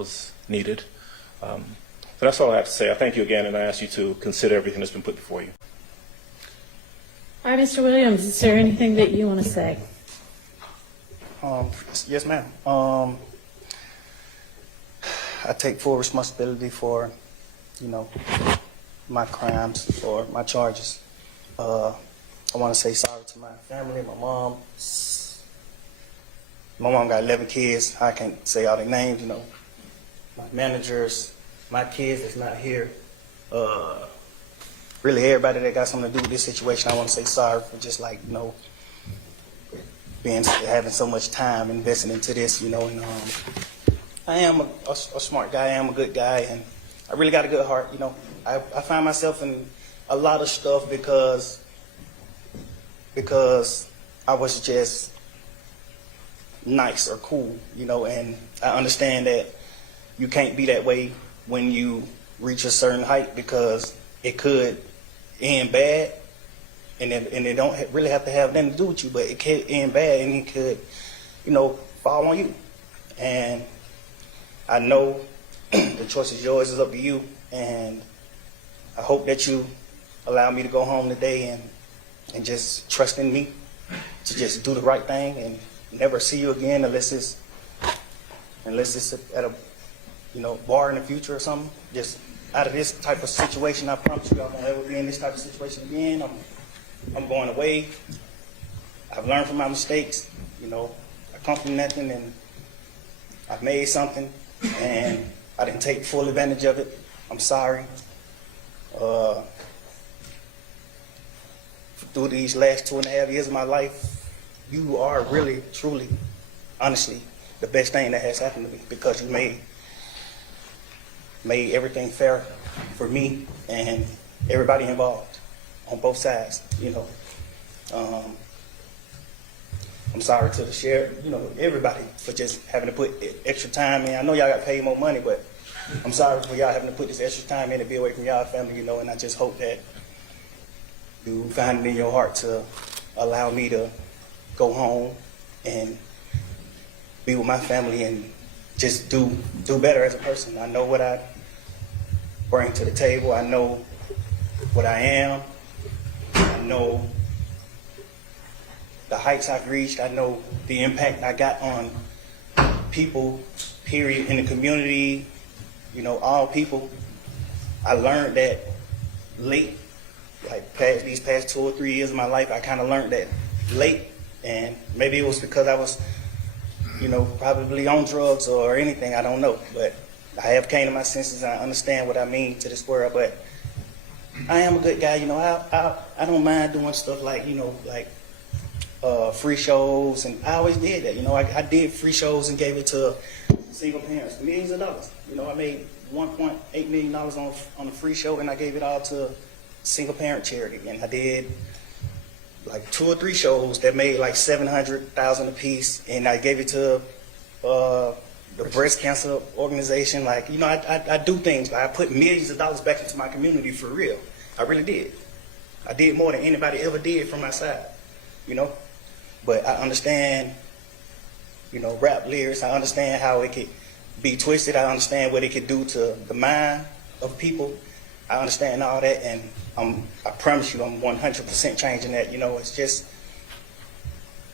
was needed. So that's all I have to say. I thank you again, and I ask you to consider everything that's been put before you. All right, Mr. Williams, is there anything that you want to say? Yes, ma'am. I take full responsibility for, my crimes or my charges. I want to say sorry to my family, my mom. My mom got 11 kids. I can't say all their names, my managers, my kids that's not here. Really everybody that got something to do with this situation, I want to say sorry for just having so much time invested into this, and I am a smart guy, I am a good guy, and I really got a good heart, I find myself in a lot of stuff because I was just nice or cool, and I understand that you can't be that way when you reach a certain height because it could end bad, and it don't really have to have nothing to do with you, but it could end bad and it could, fall on you. And I know the choice is yours, it's up to you, and I hope that you allow me to go home today and just trust in me to just do the right thing and never see you again unless it's at a bar in the future or something. Just out of this type of situation, I promise you I won't ever be in this type of situation again. I'm going away. I've learned from my mistakes. I come from nothing and I've made something and I didn't take full advantage of it. I'm sorry. Through these last 2.5 years of my life, you are really, truly, honestly, the best thing that has happened to me because you made everything fair for me and everybody involved on both sides, I'm sorry to the sheriff, everybody for just having to put extra time in. I know y'all got paid more money, but I'm sorry for y'all having to put this extra time in to be away from y'all family, and I just hope that you find it in your heart to allow me to go home and be with my family and just do better as a person. I know what I bring to the table. I know what I am. I know the heights I've reached. I know the impact I got on people, period, in the community, all people. I learned that late, these past 2 or 3 years of my life, I kind of learned that late, and maybe it was because I was probably on drugs or anything, I don't know. But I have came to my senses and I understand what I mean to this world. But I am a good guy, I don't mind doing stuff like free shows, and I always did that. I did free shows and gave it to single parents, millions of dollars. I made $1.8 million on a free show, and I gave it all to single parent charity. And I did 2 or 3 shows that made $700,000 a piece, and I gave it to the breast cancer organization. I do things. I put millions of dollars back into my community for real. I really did. I did more than anybody ever did from my side, But I understand, rap lyrics. I understand how it could be twisted. I understand what it could do to the mind of people. I understand all that, and I promise you I'm 100% changing that. It's just,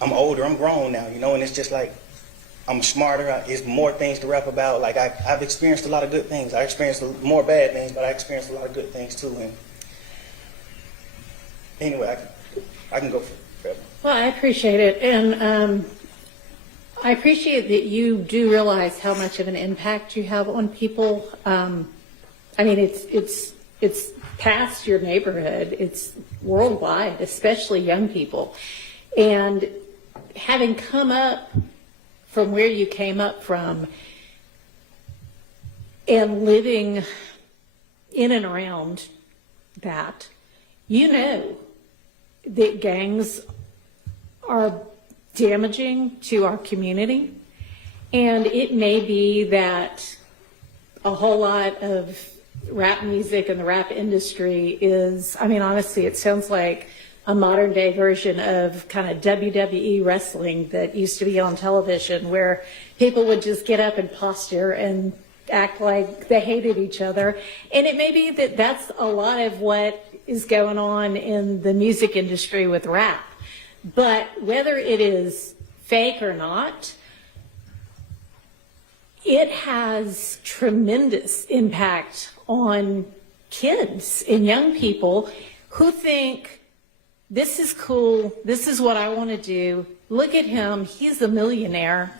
I'm older, I'm grown now, and it's just I'm smarter. It's more things to rap about. I've experienced a lot of good things. I experienced more bad things, but I experienced a lot of good things too. And anyway, I can go forever. Well, I appreciate it, and I appreciate that you do realize how much of an impact you have on people. It's past your neighborhood. It's worldwide, especially young people. And having come up from where you came up from and living in and around that, that gangs are damaging to our community. And it may be that a whole lot of rap music and the rap industry is, honestly, it sounds like a modern day version of kind of WWE wrestling that used to be on television, where people would just get up and posture and act like they hated each other. And it may be that that's a lot of what is going on in the music industry with rap. But whether it is fake or not, it has tremendous impact on kids and young people who think, this is cool, this is what I want to do, look at him, he's a millionaire,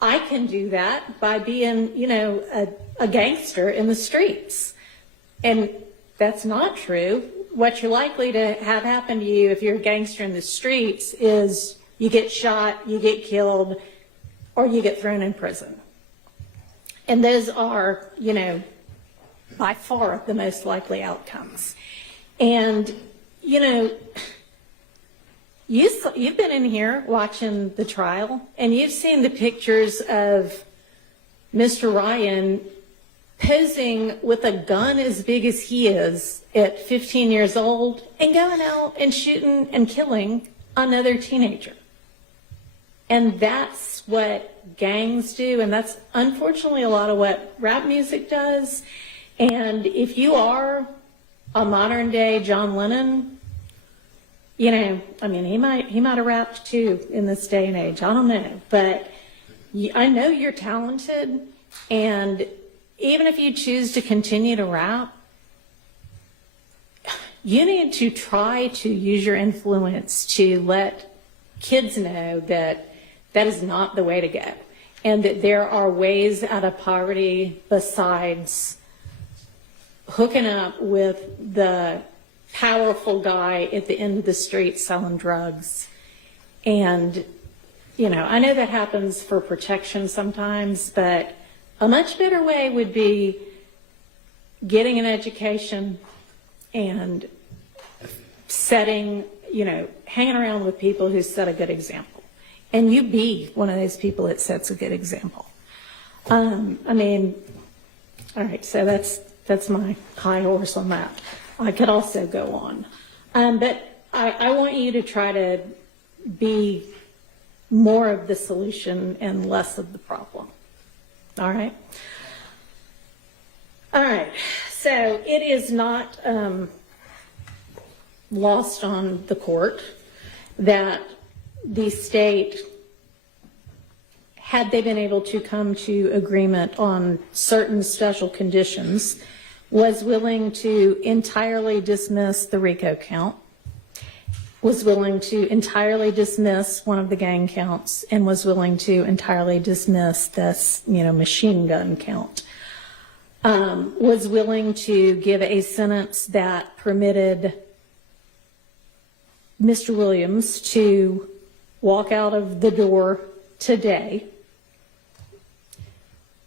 I can do that by being, you know, a gangster in the streets. And that's not true. What you're likely to have happen to you if you're a gangster in the streets is you get shot, you get killed, or you get thrown in prison. And those are, you know, by far the most likely outcomes. And, you know, you've been in here watching the trial, and you've seen the pictures of Mr. Ryan posing with a gun as big as he is at 15 years old and going out and shooting and killing another teenager. And that's what gangs do, and that's unfortunately a lot of what rap music does. And if you are a modern day John Lennon, you know, I mean, he might have rapped too in this day and age. I don't know, but I know you're talented, and even if you choose to continue to rap, you need to try to use your influence to let kids know that that is not the way to go, and that there are ways out of poverty besides hooking up with the powerful guy at the end of the street selling drugs. And, you know, I know that happens for protection sometimes, but a much better way would be getting an education and setting, you know, hanging around with people who set a good example. And you be one of those people that sets a good example. I mean, all right, so that's my high horse on that. I could also go on. But I want you to try to be more of the solution and less of the problem. All right? All right. So it is not lost on the court that the state, had they been able to come to agreement on certain special conditions, was willing to entirely dismiss the RICO count, was willing to entirely dismiss one of the gang counts, and was willing to entirely dismiss this, you know, machine gun count. Was willing to give a sentence that permitted Mr. Williams to walk out of the door today,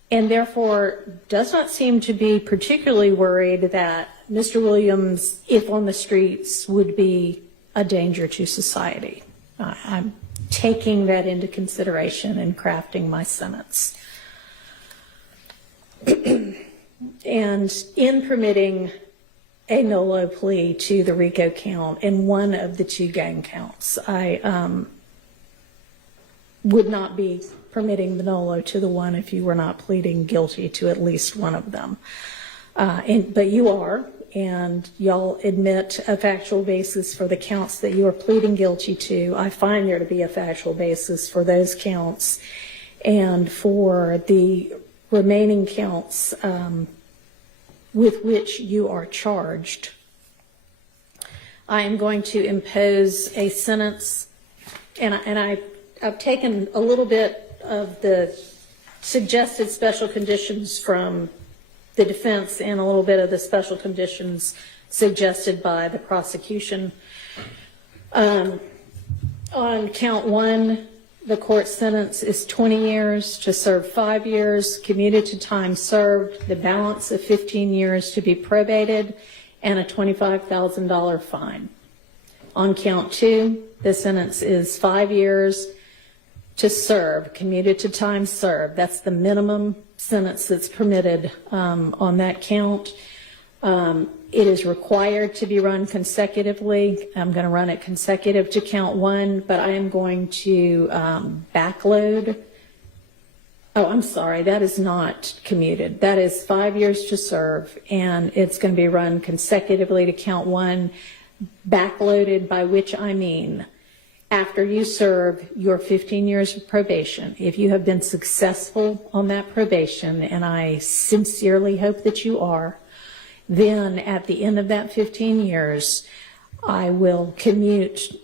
and therefore does not seem to be particularly worried that Mr. Williams, if on the streets, would be a danger to society. I'm taking that into consideration in crafting my sentence. And in permitting a NOLO plea to the RICO count in one of the two gang counts, I would not be permitting the NOLO to the one if you were not pleading guilty to at least one of them. But you are, and y'all admit a factual basis for the counts that you are pleading guilty to. I find there to be a factual basis for those counts, and for the remaining counts with which you are charged, I am going to impose a sentence, and I've taken a little bit of the suggested special conditions from the defense and a little bit of the special conditions suggested by the prosecution. On count one, the court sentence is 20 years to serve 5 years, commuted to time served, the balance of 15 years to be probated, and a $25,000 fine. On count two, the sentence is 5 years to serve, commuted to time served. That's the minimum sentence that's permitted on that count. It is required to be run consecutively. I'm going to run it consecutive to count one, but I am going to backload Oh, I'm sorry, that is not commuted. That is 5 years to serve, and it's going to be run consecutively to count one, backloaded, by which I mean after you serve your 15 years of probation. If you have been successful on that probation, and I sincerely hope that you are, then at the end of that 15 years, I will commute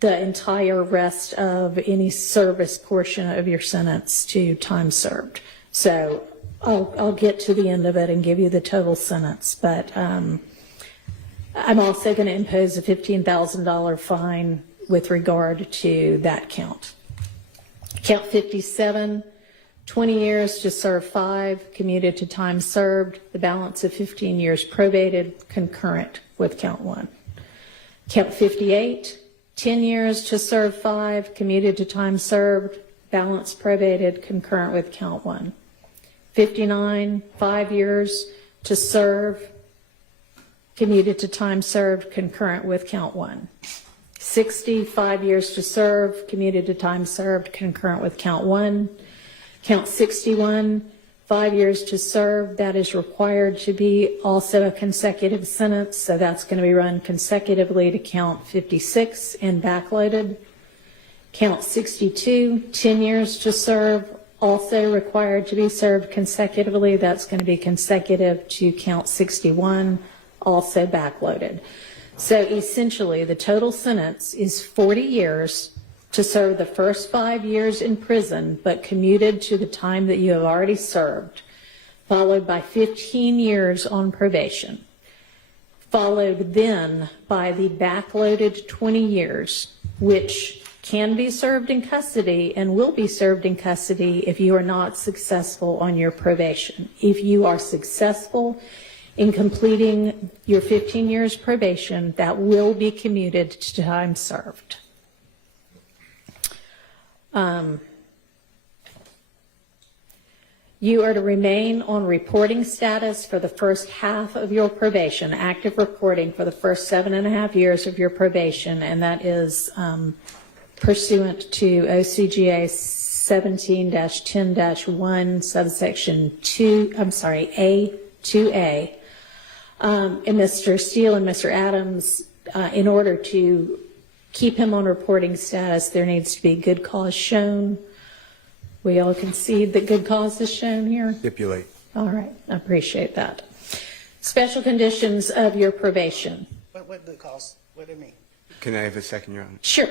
the entire rest of any service portion of your sentence to time served. So I'll get to the end of it and give you the total sentence, but I'm also going to impose a $15,000 fine with regard to that count. Count 57, 20 years to serve 5, commuted to time served, the balance of 15 years probated, concurrent with count 1. Count 58, 10 years to serve 5, commuted to time served, balance probated, concurrent with count 1. 59, 5 years to serve, commuted to time served, concurrent with count 1. 60, 5 years to serve, commuted to time served, concurrent with count 1. Count 61, 5 years to serve, that is required to be also a consecutive sentence, so that's going to be run consecutively to count 56 and backloaded. Count 62, 10 years to serve, also required to be served consecutively, that's going to be consecutive to count 61, also backloaded. So essentially, the total sentence is 40 years to serve the first 5 years in prison, but commuted to the time that you have already served, followed by 15 years on probation, followed then by the backloaded 20 years, which can be served in custody and will be served in custody if you are not successful on your probation. If you are successful in completing your 15 years probation, that will be commuted to time served. You are to remain on reporting status for the first half of your probation, active reporting for the first 7.5 years of your probation, and that is pursuant to OCGA 17-10-1, subsection 2, A2A. And Mr. Steele and Mr. Adams, in order to keep him on reporting status, there needs to be good cause shown. We all concede that good cause is shown here? Stipulate. All right, I appreciate that. Special conditions of your probation. What good cause? What do you mean? Can I have a second, Your Honor? Sure.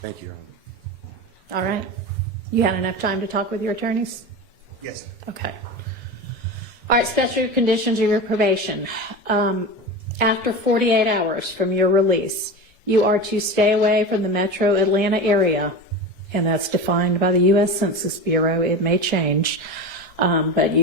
Thank you, Your Honor. All right. You had enough time to talk with your attorneys? Yes, sir. Okay. All right, special conditions of your probation. After 48 hours from your release, you are to stay away from the metro Atlanta area, and that's defined by the U.S. Census Bureau. It may change, but you